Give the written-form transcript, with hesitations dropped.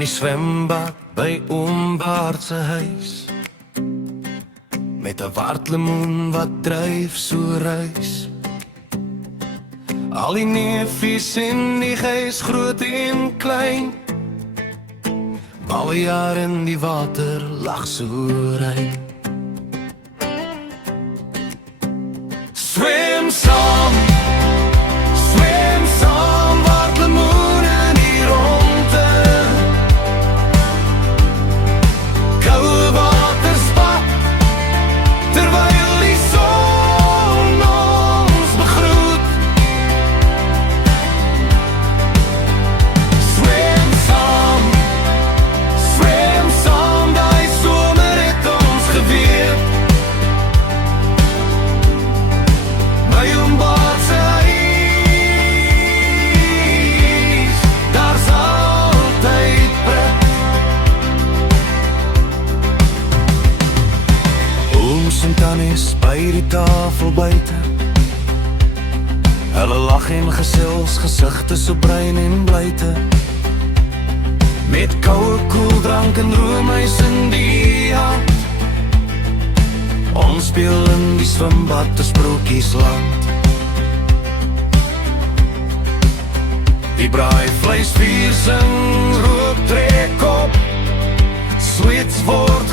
die swembad by oom Baard se huis, met 'n wartlemoen wat dryf so reis. Al die neefies in die gees, groot en klein, baljaar in die water lag so rein. Swem saam, wartlemoen in die ronde, koue water spat, terwyl die son ons begroet. Swem saam, die somer het ons geweet. By oom Baard se huis, daar's altyd pret. Ooms en tannies by die tafel buite, hulle lag en gesels, gesigte so bruin en blyte, met koue koeldrank en roomys in die hand. Ons speel in die swembad te Sprokiesland. Die braaivleisvuur sing, rook trek op, sweet word